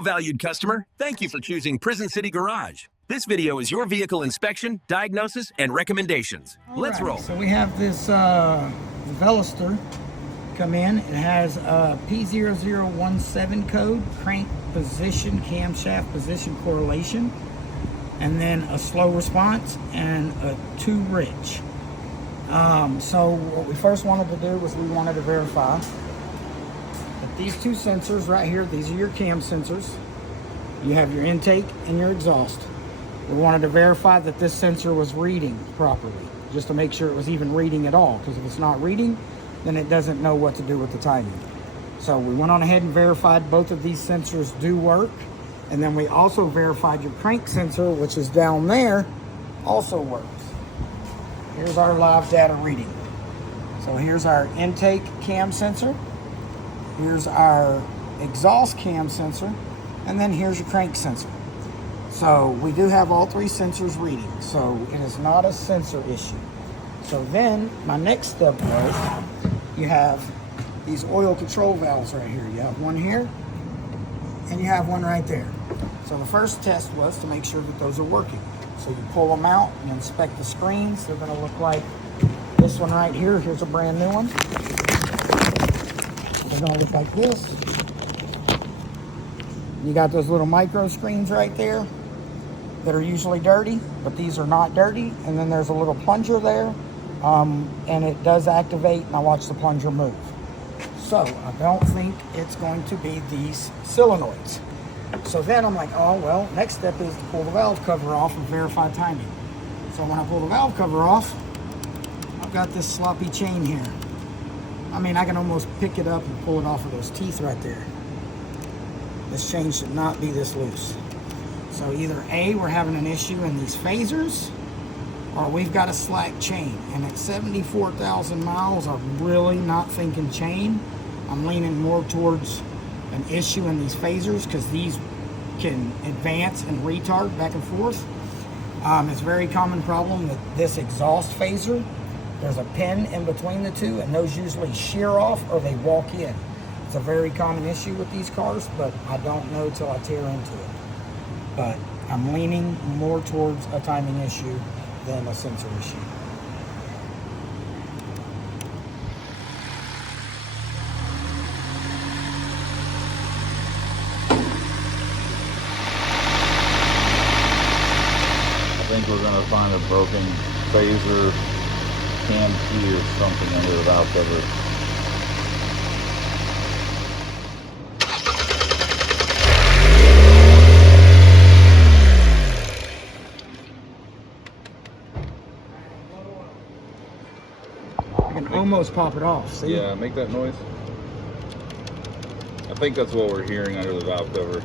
Hello, valued customer. Thank you for choosing Prison City Garage. This video is your vehicle inspection, diagnosis, and recommendations. Let's roll. So we have this Veloster come in. It has a P0017 code, crank position, camshaft position correlation, and then a slow response and a too rich. So what we first wanted to do was we wanted to verify that these two sensors right here, these are your cam sensors. You have your intake and your exhaust. We wanted to verify that this sensor was reading properly, just to make sure it was even reading at all, because if it's not reading, then it doesn't know what to do with the timing. So we went on ahead and verified both of these sensors do work, and then we also verified your crank sensor, which is down there, also works. Here's our live data reading. So here's our intake cam sensor, here's our exhaust cam sensor, and then here's your crank sensor. So we do have all three sensors reading, so it is not a sensor issue. So then my next step was, you have these oil control valves right here. You have one here and you have one right there. So the first test was to make sure that those are working. So you pull them out and inspect the screens. They're going to look like this one right here. Here's a brand new one. They're going to look like this. You got those little micro screens right there that are usually dirty, but these are not dirty. And then there's a little plunger there, and it does activate, and I watch the plunger move. So I don't think it's going to be these solenoids. So then I'm like, oh, well, next step is to pull the valve cover off and verify timing. So when I pull the valve cover off, I've got this sloppy chain here. I mean, I can almost pick it up and pull it off of those teeth right there. This chain should not be this loose. So either A, we're having an issue in these phasers, or we've got a slack chain. And at 74,000 miles, I'm really not thinking chain. I'm leaning more towards an issue in these phasers, because these can advance and retard back and forth. It's a very common problem with this exhaust phaser. There's a pin in between the two, and those usually shear off or they walk in. It's a very common issue with these cars, but I don't know till I tear into it. But I'm leaning more towards a timing issue than a sensor issue. I think we're going to find a broken phaser cam key or something under the valve cover. I can almost pop it off. See? Yeah, make that noise. I think that's what we're hearing under the valve cover.